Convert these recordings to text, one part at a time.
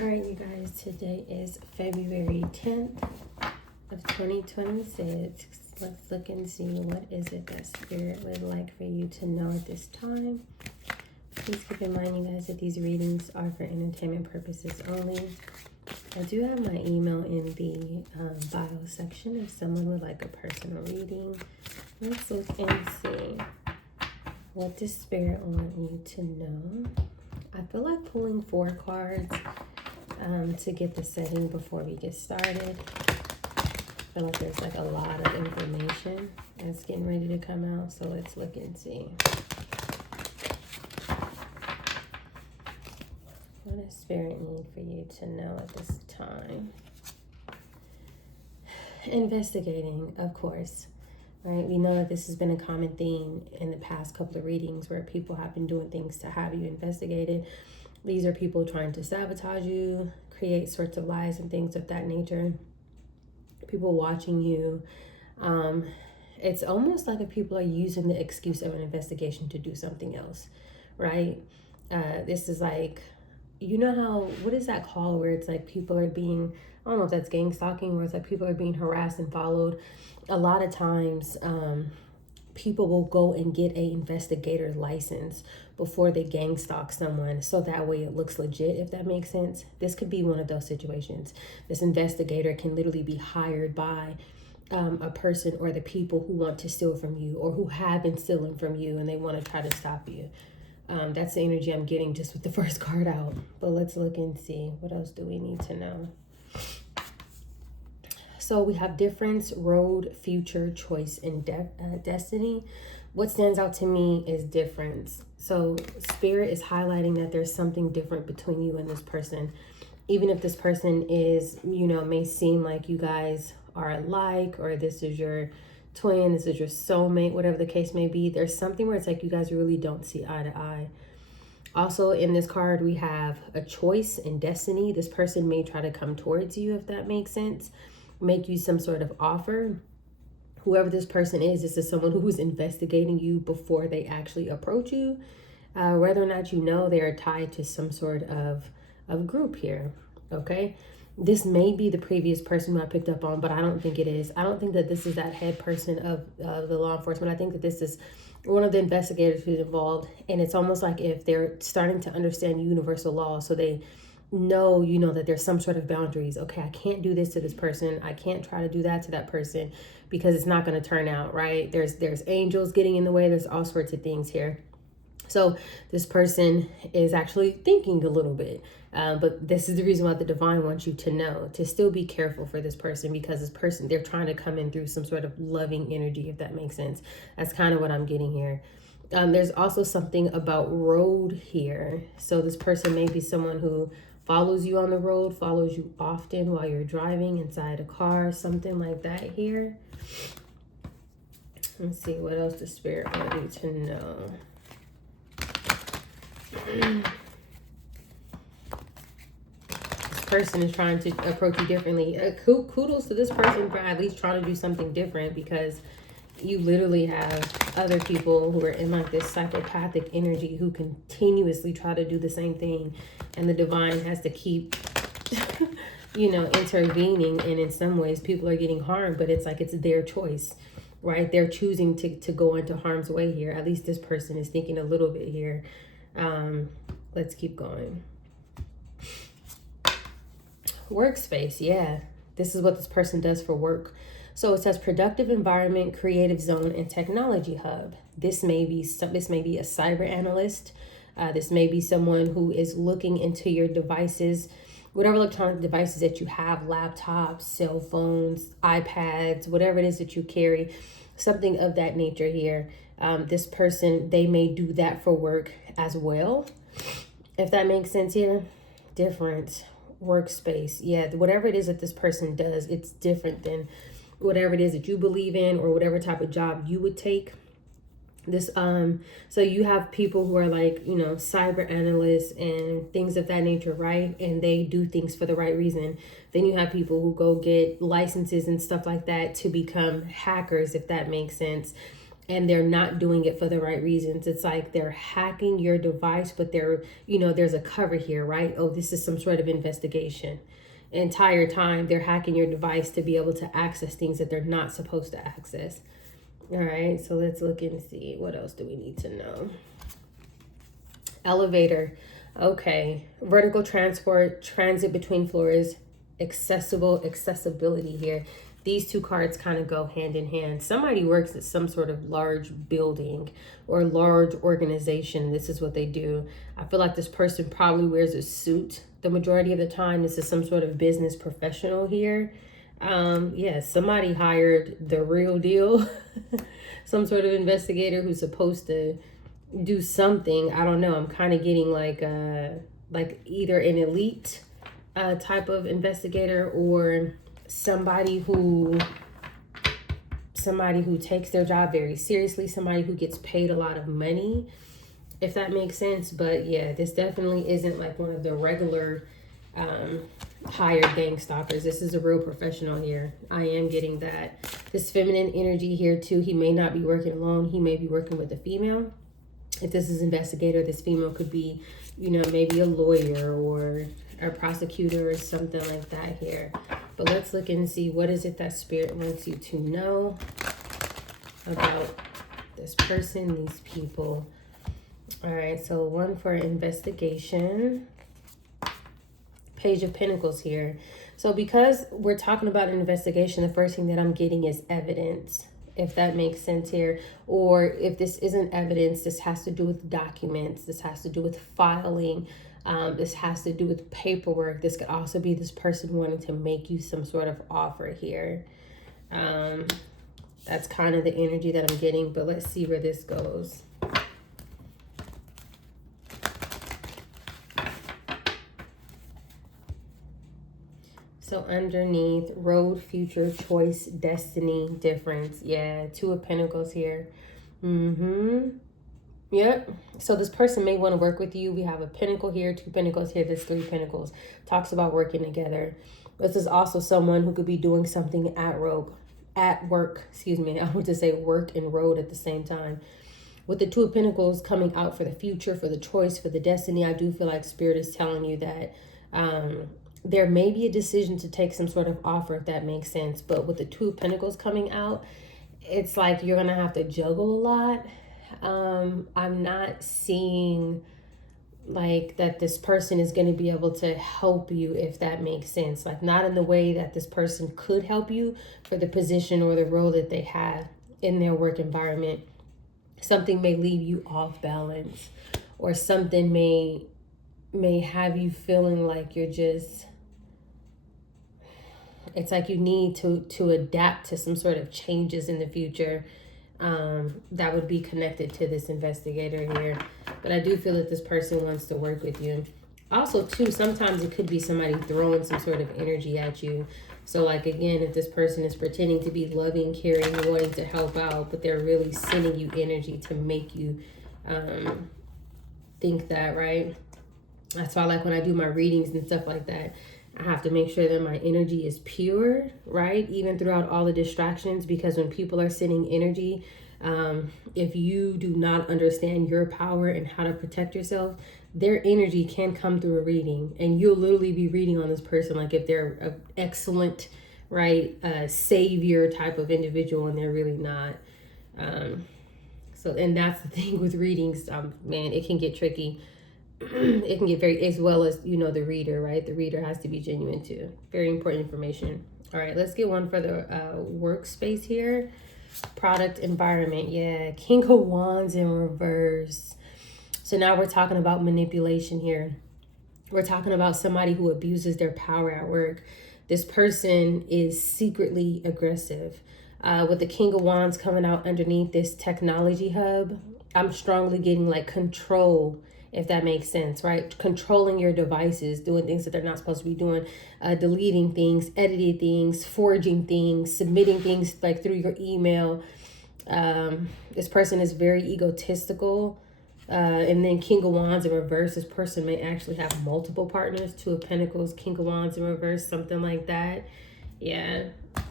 All right, you guys, today is February 10th of 2026. Let's look and see what is it that Spirit would like for you to know at this time. Please keep in mind, you guys, that these readings are for entertainment purposes only. I do have my email in the bio section if someone would like a personal reading. Let's look and see. What does Spirit want you to know? I feel like pulling 4 cards to get the setting before we get started. I feel like there's like a lot of information that's getting ready to come out, so let's look and see. What does Spirit need for you to know at this time? Investigating, of course. Right? We know that this has been a common theme in the past couple of readings where people have been doing things to have you investigated. These are people trying to sabotage you, create sorts of lies and things of that nature. People watching you. It's almost like if people are using the excuse of an investigation to do something else, right? This is like, you know how, what is that called where it's like people are being, I don't know if that's gang stalking, where it's like people are being harassed and followed. A lot of times, people will go and get a investigator's license before they gang stalk someone, so that way it looks legit, if that makes sense. This could be one of those situations. This investigator can literally be hired by a person or the people who want to steal from you or who have been stealing from you and they want to try to stop you. That's the energy I'm getting just with the first card out. But let's look and see. What else do we need to know? So we have difference, road, future, choice, and destiny. What stands out to me is difference. So Spirit is highlighting that there's something different between you and this person. Even if this person is, may seem like you guys are alike, or this is your twin, this is your soulmate, whatever the case may be, there's something where it's like you guys really don't see eye to eye. Also in this card, we have a choice and destiny. This person may try to come towards you, if that makes sense, make you some sort of offer. Whoever this person is, this is someone who's investigating you before they actually approach you. Whether or not you know, they are tied to some sort of group here, okay? This may be the previous person who I picked up on, but I don't think it is. I don't think that this is that head person of the law enforcement. I think that this is one of the investigators who's involved, and it's almost like if they're starting to understand universal law, so they know, that there's some sort of boundaries. Okay, I can't do this to this person. I can't try to do that to that person because it's not going to turn out right. There's angels getting in the way. There's all sorts of things here. So this person is actually thinking a little bit, but this is the reason why the divine wants you to know, to still be careful for this person, because this person, they're trying to come in through some sort of loving energy, if that makes sense. That's kind of what I'm getting here. There's also something about road here. So this person may be someone who follows you on the road, follows you often while you're driving inside a car, something like that here. Let's see, what else does Spirit want you to know? This person is trying to approach you differently. Kudos to this person for at least trying to do something different, because you literally have other people who are in like this psychopathic energy who continuously try to do the same thing, and the divine has to keep intervening, and in some ways people are getting harmed, but it's like it's their choice, right? They're choosing to go into harm's way here. At least this person is thinking a little bit here. Let's keep going. Workspace, yeah, this is what this person does for work. So it says productive environment, creative zone, and technology hub. This may be a cyber analyst. This may be someone who is looking into your devices, whatever electronic devices that you have, laptops, cell phones, iPads, whatever it is that you carry, something of that nature here. This person, they may do that for work as well, if that makes sense here. Different workspace. Yeah, whatever it is that this person does, it's different than whatever it is that you believe in or whatever type of job you would take. This so you have people who are like, cyber analysts and things of that nature, right? And they do things for the right reason. Then you have people who go get licenses and stuff like that to become hackers, if that makes sense. and they're not doing it for the right reasons. It's like they're hacking your device, but they're, there's a cover here, right? Oh, this is some sort of investigation. Entire time they're hacking your device to be able to access things that they're not supposed to access. All right, so let's look and see what else do we need to know. Elevator. Okay, vertical transport, transit between floors, accessibility here. These two cards kind of go hand in hand. Somebody works at some sort of large building or large organization. This is what they do. I feel like this person probably wears a suit the majority of the time. This is some sort of business professional here. Yeah, somebody hired the real deal. Some sort of investigator who's supposed to do something. I don't know. I'm kind of getting like either an elite type of investigator, or somebody who takes their job very seriously, somebody who gets paid a lot of money, if that makes sense. But yeah, this definitely isn't like one of the regular hired gang stalkers. This is a real professional here. I am getting that. This feminine energy here too. He may not be working alone. He may be working with a female. If this is investigator, this female could be, maybe a lawyer or a prosecutor or something like that here. But let's look and see, what is it that Spirit wants you to know about this person, these people. All right, so one for investigation. Page of Pentacles here. So because we're talking about an investigation, the first thing that I'm getting is evidence, if that makes sense here. Or if this isn't evidence, this has to do with documents. This has to do with filing. This has to do with paperwork. This could also be this person wanting to make you some sort of offer here. That's kind of the energy that I'm getting, but let's see where this goes. So underneath, road, future, choice, destiny, difference. Yeah, Two of Pentacles here. Yep. So this person may want to work with you. We have a pentacle here, 2 pentacles here. There's 3 pentacles. Talks about working together. This is also someone who could be doing something at work. Excuse me. I want to say work and road at the same time. With the 2 of Pentacles coming out for the future, for the choice, for the destiny, I do feel like Spirit is telling you that there may be a decision to take some sort of offer, if that makes sense. But with the 2 of Pentacles coming out, it's like you're going to have to juggle a lot. I'm not seeing like that this person is going to be able to help you, if that makes sense. Like not in the way that this person could help you for the position or the role that they have in their work environment. Something may leave you off balance, or something may have you feeling like you're just, it's like you need to adapt to some sort of changes in the future. That would be connected to this investigator here. But I do feel that this person wants to work with you. Also, too, sometimes it could be somebody throwing some sort of energy at you. So, like, again, if this person is pretending to be loving, caring, wanting to help out, but they're really sending you energy to make you think that, right? That's why, like, when I do my readings and stuff like that, I have to make sure that my energy is pure, right? Even throughout all the distractions, because when people are sending energy, if you do not understand your power and how to protect yourself, their energy can come through a reading, and you'll literally be reading on this person like if they're an excellent, right, savior type of individual, and they're really not. So, and that's the thing with readings, man, it can get tricky. It can get very, as well as, the reader, right? The reader has to be genuine too. Very important information. All right, let's get one for the workspace here. Product environment. Yeah, King of Wands in reverse. So now we're talking about manipulation here. We're talking about somebody who abuses their power at work. This person is secretly aggressive. With the King of Wands coming out underneath this technology hub, I'm strongly getting like control, if that makes sense, right? Controlling your devices, doing things that they're not supposed to be doing, deleting things, editing things, forging things, submitting things like through your email. This person is very egotistical. And then King of Wands in reverse, this person may actually have multiple partners. 2 of Pentacles, King of Wands in reverse, something like that. Yeah,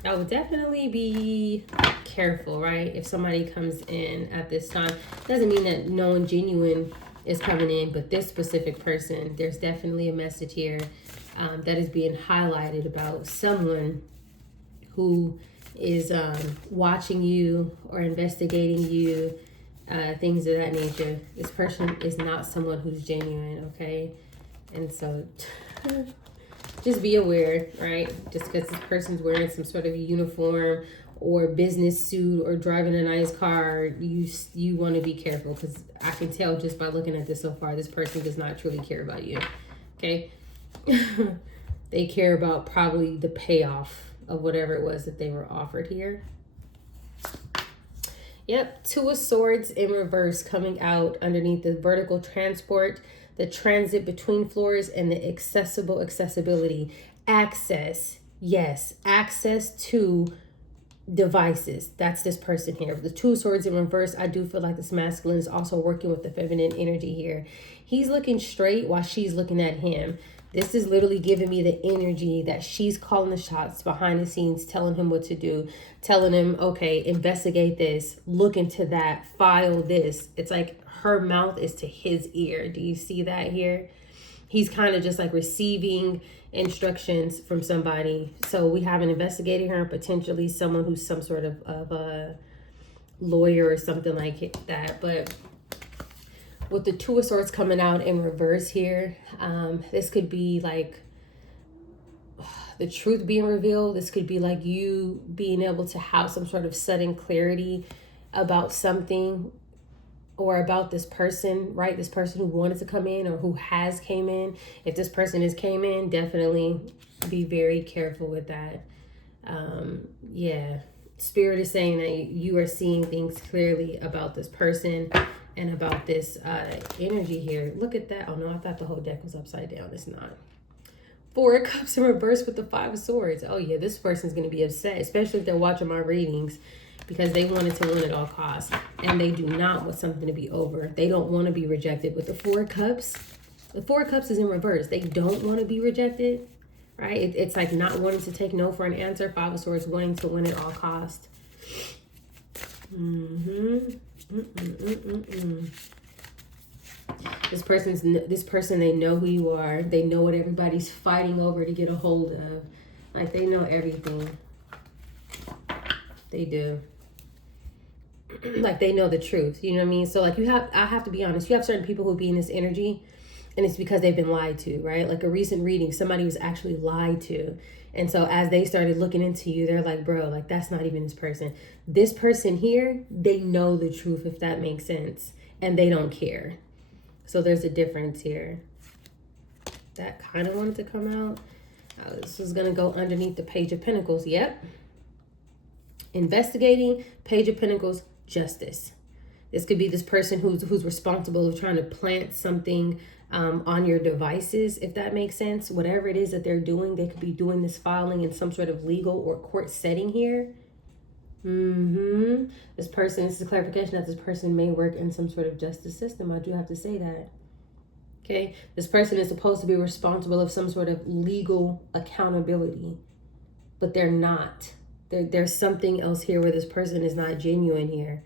I would definitely be careful, right? If somebody comes in at this time, doesn't mean that no one genuine is coming in, but this specific person, there's definitely a message here that is being highlighted about someone who is watching you or investigating you, things of that nature. This person is not someone who's genuine, okay? And so just be aware, right? Just because this person's wearing some sort of uniform or business suit or driving a nice car, you want to be careful, because I can tell just by looking at this so far, this person does not truly care about you, okay? They care about probably the payoff of whatever it was that they were offered here. Yep, Two of Swords in reverse coming out underneath the vertical transport, the transit between floors, and the accessibility. Access, yes, access to devices. That's this person here. The Two of Swords in reverse, I do feel like this masculine is also working with the feminine energy here. He's looking straight while she's looking at him. This is literally giving me the energy that she's calling the shots behind the scenes, telling him what to do, telling him, okay, investigate this, look into that, file this. It's like her mouth is to his ear. Do you see that here? He's kind of just like receiving instructions from somebody. So we have an investigator here, potentially someone who's some sort of a lawyer or something like that. But with the Two of Swords coming out in reverse here, this could be like the truth being revealed. This could be like you being able to have some sort of sudden clarity about something or about this person, right? This person who wanted to come in or who has came in. If this person has came in, definitely be very careful with that. Yeah, Spirit is saying that you are seeing things clearly about this person and about this energy here. Look at that. Oh no, I thought the whole deck was upside down. It's not. Four of Cups in reverse with the Five of Swords. Oh yeah, this person's going to be upset, especially if they're watching my readings, because they wanted to win at all costs. And they do not want something to be over. They don't want to be rejected. With the Four of Cups, the Four of Cups is in reverse. They don't want to be rejected, right? It's like not wanting to take no for an answer. Five of Swords wanting to win at all costs. This person, they know who you are. They know what everybody's fighting over to get a hold of. Like, they know everything. They do. Like, they know the truth. You know what I mean? So, like, I have to be honest. You have certain people who be in this energy, and it's because they've been lied to, right? Like a recent reading, somebody was actually lied to. And so as they started looking into you, they're like, bro, like, that's not even this person. This person here, they know the truth, if that makes sense. And they don't care. So there's a difference here. That kind of wanted to come out. This is going to go underneath the Page of Pentacles. Yep. Investigating, Page of Pentacles, justice. This could be this person who's responsible of trying to plant something on your devices, if that makes sense. Whatever it is that they're doing, they could be doing this filing in some sort of legal or court setting here. This is a clarification that this person may work in some sort of justice system. I do have to say that. Okay, this person is supposed to be responsible of some sort of legal accountability, but they're not. There's something else here where this person is not genuine here.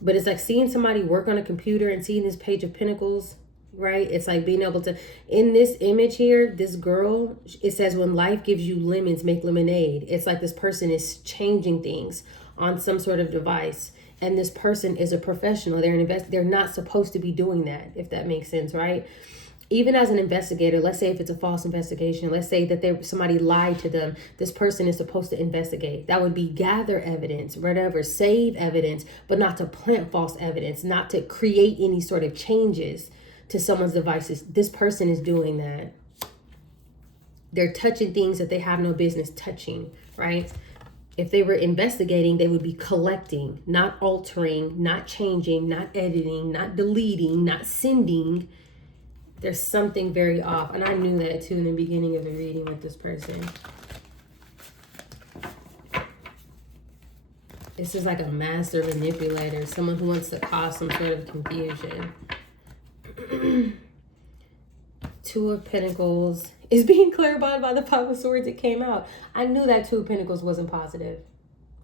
But it's like seeing somebody work on a computer and seeing this Page of Pentacles, right? It's like being able to, in this image here, this girl, it says, when life gives you lemons, make lemonade. It's like this person is changing things on some sort of device. And this person is a professional. They're not supposed to be doing that, if that makes sense, right? Even as an investigator, let's say if it's a false investigation, let's say that somebody lied to them, this person is supposed to investigate. That would be gather evidence, whatever, save evidence, but not to plant false evidence, not to create any sort of changes to someone's devices. This person is doing that. They're touching things that they have no business touching, right? If they were investigating, they would be collecting, not altering, not changing, not editing, not deleting, not sending. There's something very off. And I knew that too in the beginning of the reading with this person. This is like a master manipulator, someone who wants to cause some sort of confusion. Two of Pentacles It's being clarified by the Five of Swords. It came out. I knew that Two of Pentacles wasn't positive.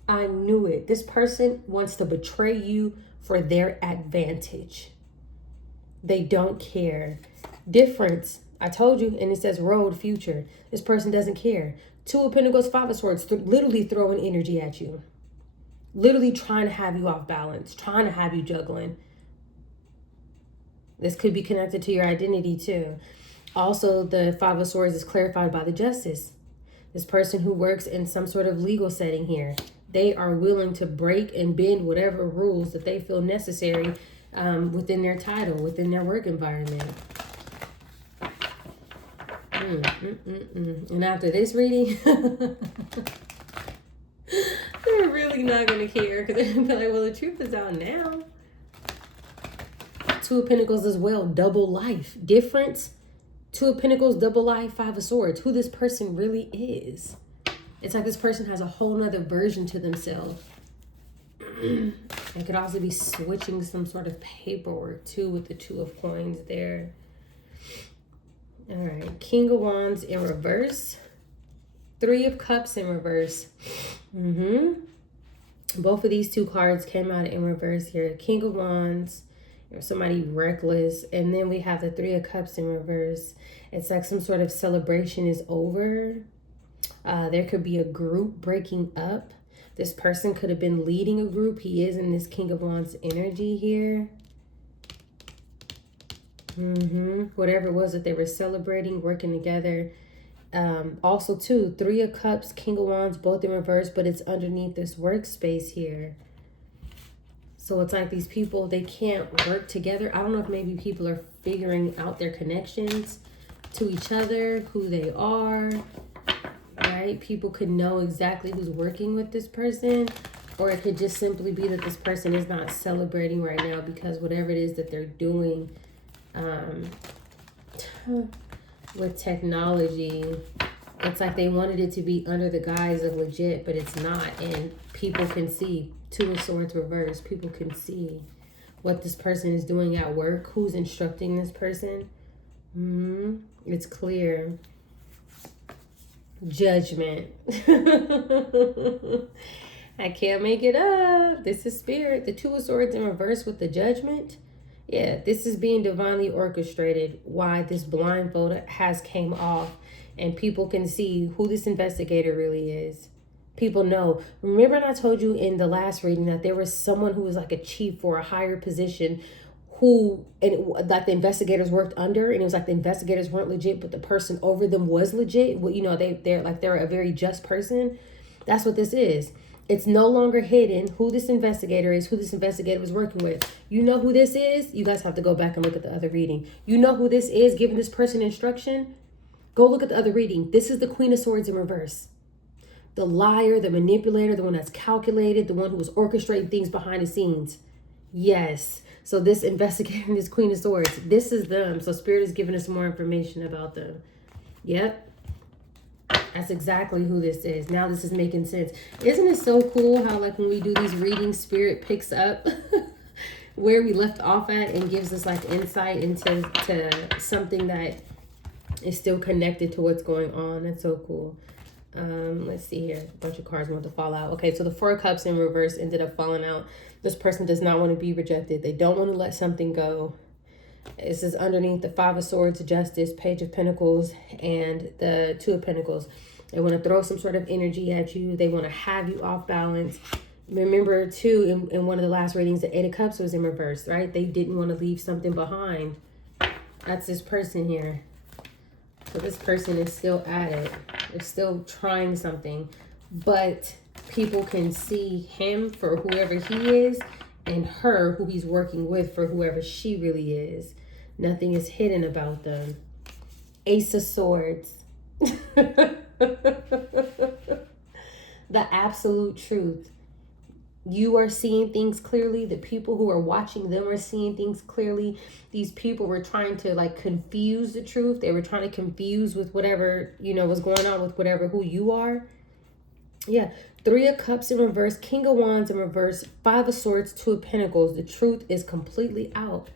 I knew it. This person wants to betray you for their advantage. They don't care. Difference. I told you, and it says road, future. This person doesn't care. Two of Pentacles, Five of Swords, literally throwing energy at you. Literally trying to have you off balance. Trying to have you juggling. This could be connected to your identity too. Also, the Five of Swords is clarified by the Justice. This person who works in some sort of legal setting here. They are willing to break and bend whatever rules that they feel necessary within their title, within their work environment. And after this reading, they're really not going to care because they're going to be like, well, the truth is out now. Two of Pentacles as well, double life. Difference, Two of Pentacles, double life, Five of Swords. Who this person really is. It's like this person has a whole nother version to themselves. It could also be switching some sort of paperwork too with the Two of Coins there. All right, King of Wands in reverse. Three of Cups in reverse. Both of these two cards came out in reverse here. King of Wands, somebody reckless. And then we have the Three of Cups in reverse. It's like some sort of celebration is over. There could be a group breaking up. This person could have been leading a group. He is in this King of Wands energy here. Whatever it was that they were celebrating, working together. Also, too, Three of Cups, King of Wands, both in reverse, but it's underneath this workspace here. So it's like these people, they can't work together. I don't know if maybe people are figuring out their connections to each other, who they are. Right? People could know exactly who's working with this person, or it could just simply be that this person is not celebrating right now because whatever it is that they're doing with technology, it's like they wanted it to be under the guise of legit, but it's not. And people can see. Two of Swords reverse. People can see what this person is doing at work, who's instructing this person. It's clear. Judgment. I can't make it up. This is Spirit. The Two of Swords in reverse with the Judgment. Yeah, this is being divinely orchestrated. Why this blindfold has came off, and people can see who this investigator really is. People know. Remember, I told you in the last reading that there was someone who was like a chief or a higher position who, and like the investigators worked under, and it was like the investigators weren't legit, but the person over them was legit. Well, you know, they're a very just person. That's what this is. It's no longer hidden who this investigator is, who this investigator was working with. You know who this is? You guys have to go back and look at the other reading. You know who this is giving this person instruction? Go look at the other reading. This is the Queen of Swords in reverse. The liar, the manipulator, the one that's calculated, the one who was orchestrating things behind the scenes. Yes. So this investigator, this Queen of Swords, this is them. So Spirit is giving us more information about them. Yep. That's exactly who this is. Now this is making sense. Isn't it so cool how like when we do these readings, Spirit picks up where we left off at and gives us like insight into something that is still connected to what's going on. That's so cool. Let's see here. A bunch of cards want to fall out. Okay, so the Four of Cups in reverse ended up falling out. This person does not want to be rejected. They don't want to let something go. This is underneath the Five of Swords, Justice, Page of Pentacles, and the Two of Pentacles. They want to throw some sort of energy at you. They want to have you off balance. Remember, too, in one of the last readings, the Eight of Cups was in reverse, right? They didn't want to leave something behind. That's this person here. So this person is still at it. They're still trying something. But people can see him for whoever he is and her, who he's working with, for whoever she really is. Nothing is hidden about them. Ace of Swords. The absolute truth. You are seeing things clearly. The people who are watching them are seeing things clearly. These people were trying to like confuse the truth. They were trying to confuse with whatever, you know, was going on with whatever, who you are. Yeah. Three of Cups in reverse, King of Wands in reverse, Five of Swords, Two of Pentacles. The truth is completely out.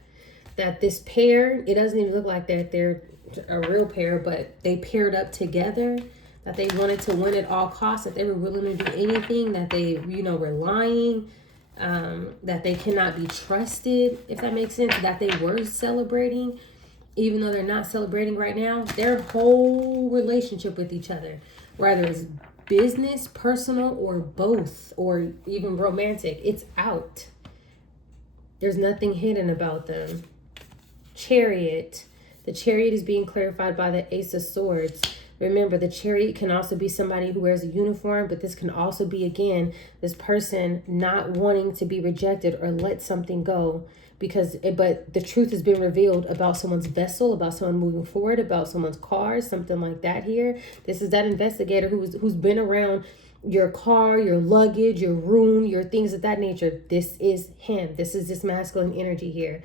That this pair, it doesn't even look like that they're a real pair, but they paired up together, that they wanted to win at all costs, that they were willing to do anything, that they, were lying, that they cannot be trusted, if that makes sense, that they were celebrating, even though they're not celebrating right now, their whole relationship with each other, whether it's business, personal, or both, or even romantic, it's out. There's nothing hidden about them. Chariot. The chariot is being clarified by the Ace of Swords. Remember, the chariot can also be somebody who wears a uniform, but this can also be, again, this person not wanting to be rejected or let something go. But the truth has been revealed about someone's vessel, about someone moving forward, about someone's car, something like that here. This is that investigator who's been around your car, your luggage, your room, your things of that nature. This is him. This is this masculine energy here.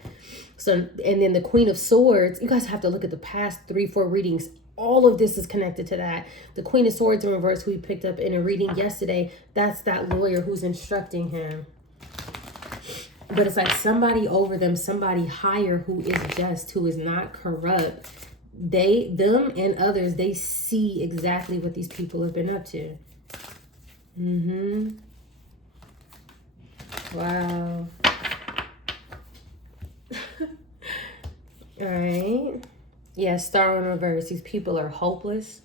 So, and then the Queen of Swords, you guys have to look at the past 3-4 readings. All of this is connected to that. The Queen of Swords in reverse, who we picked up in a reading yesterday, that's that lawyer who's instructing him. But it's like somebody over them, somebody higher who is just, who is not corrupt. Them and others, they see exactly what these people have been up to. Wow. All right. Yeah, Star in reverse. These people are hopeless.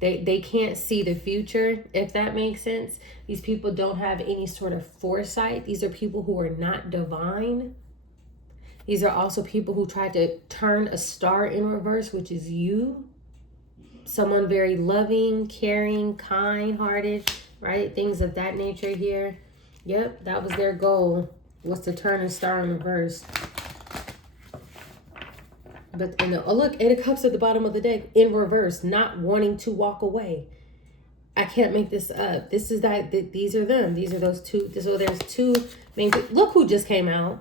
They can't see the future, if that makes sense. These people don't have any sort of foresight. These are people who are not divine. These are also people who tried to turn a star in reverse, which is you. Someone very loving, caring, kind-hearted, right? Things of that nature here. Yep, that was their goal, was to turn a star in reverse. But look, 8 of Cups at the bottom of the deck in reverse, not wanting to walk away. I can't make this up. This is that. These are them. These are those two. So there's two main. Look who just came out.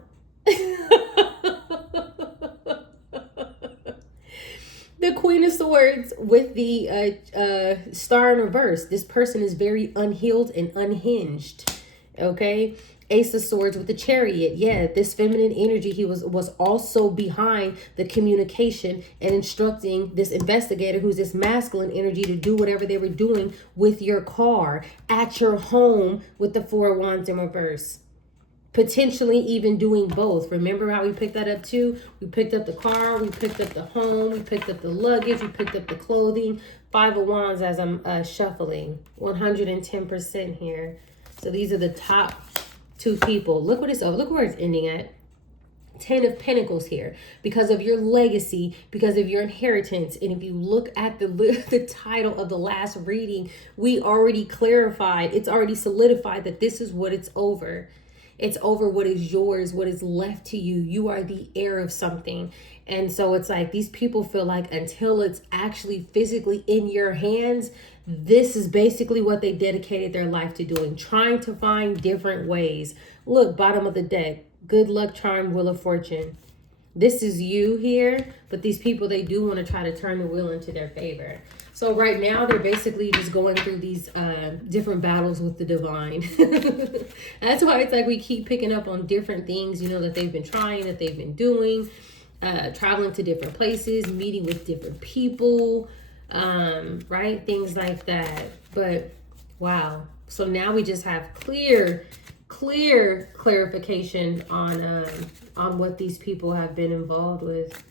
The Queen of Swords with the star in reverse. This person is very unhealed and unhinged. Okay. Ace of Swords with the Chariot. Yeah, this feminine energy, he was also behind the communication and instructing this investigator, who's this masculine energy, to do whatever they were doing with your car, at your home, with the 4 of Wands in reverse. Potentially even doing both. Remember how we picked that up too? We picked up the car, we picked up the home, we picked up the luggage, we picked up the clothing. 5 of Wands as I'm shuffling. 110% here. So these are the top 2 people. Look what it's over. Look where it's ending at. 10 of Pentacles here, because of your legacy, because of your inheritance. And if you look at the title of the last reading, we already clarified, it's already solidified that this is what it's over. It's over what is yours, what is left to you. You are the heir of something. And so it's like these people feel like until it's actually physically in your hands, this is basically what they dedicated their life to doing, trying to find different ways. Look, bottom of the deck, good luck, charm, wheel of fortune. This is you here, but these people, they do want to try to turn the wheel into their favor. So right now, they're basically just going through these different battles with the divine. That's why it's like we keep picking up on different things, that they've been trying, that they've been doing, traveling to different places, meeting with different people, right? Things like that. But wow. So now we just have clear clarification on what these people have been involved with.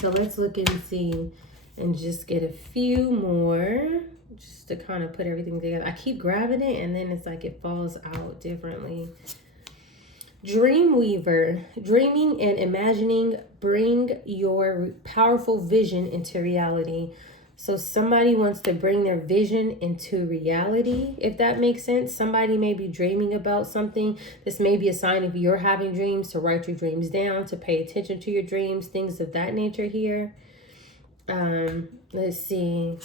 So let's look and see and just get a few more just to kind of put everything together. I keep grabbing it and then it's like it falls out differently. Dreamweaver, dreaming and imagining bring your powerful vision into reality. So somebody wants to bring their vision into reality, if that makes sense. Somebody may be dreaming about something. This may be a sign if you're having dreams, to write your dreams down, to pay attention to your dreams, things of that nature here. Let's see.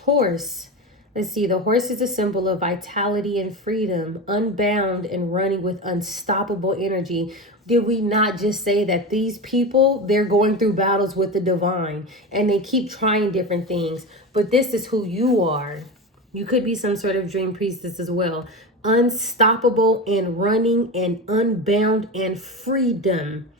Horse. Let's see. The horse is a symbol of vitality and freedom, unbound and running with unstoppable energy. Did we not just say that these people, they're going through battles with the divine and they keep trying different things, but this is who you are. You could be some sort of dream priestess as well. Unstoppable and running and unbound and freedom.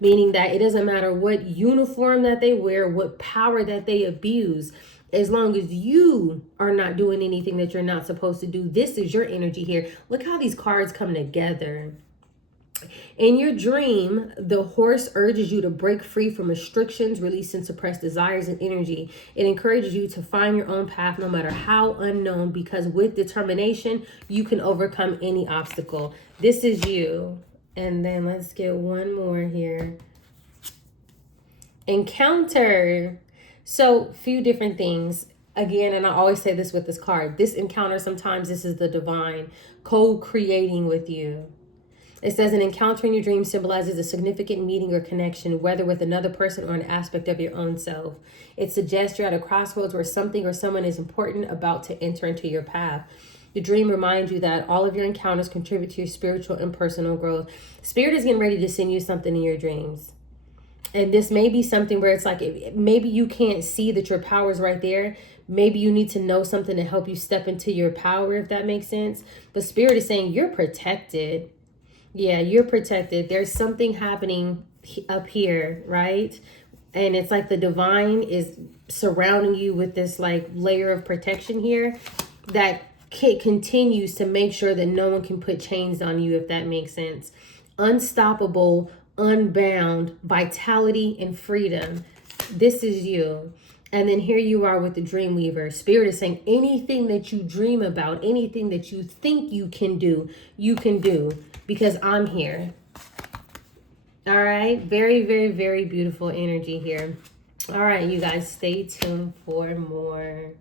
meaning that it doesn't matter what uniform that they wear, what power that they abuse. As long as you are not doing anything that you're not supposed to do, this is your energy here. Look how these cards come together. In your dream, the horse urges you to break free from restrictions, releasing suppressed desires and energy. It encourages you to find your own path, no matter how unknown, because with determination, you can overcome any obstacle. This is you. And then let's get one more here. Encounter. So, few different things. Again, and I always say this with this card, this encounter, sometimes this is the divine co-creating with you. It says an encounter in your dream symbolizes a significant meeting or connection, whether with another person or an aspect of your own self. It suggests you're at a crossroads where something or someone is important about to enter into your path. The dream reminds you that all of your encounters contribute to your spiritual and personal growth. Spirit is getting ready to send you something in your dreams. And this may be something where it's like, maybe you can't see that your power is right there. Maybe you need to know something to help you step into your power, if that makes sense. But Spirit is saying you're protected. Yeah, you're protected. There's something happening up here, right? And it's like the divine is surrounding you with this like layer of protection here that continues to make sure that no one can put chains on you, if that makes sense. Unstoppable, unbound, vitality, and freedom. This is you. And then here you are with the dream weaver. Spirit is saying anything that you dream about, anything that you think you can do because I'm here. All right. Very, very, very beautiful energy here. All right, you guys, stay tuned for more.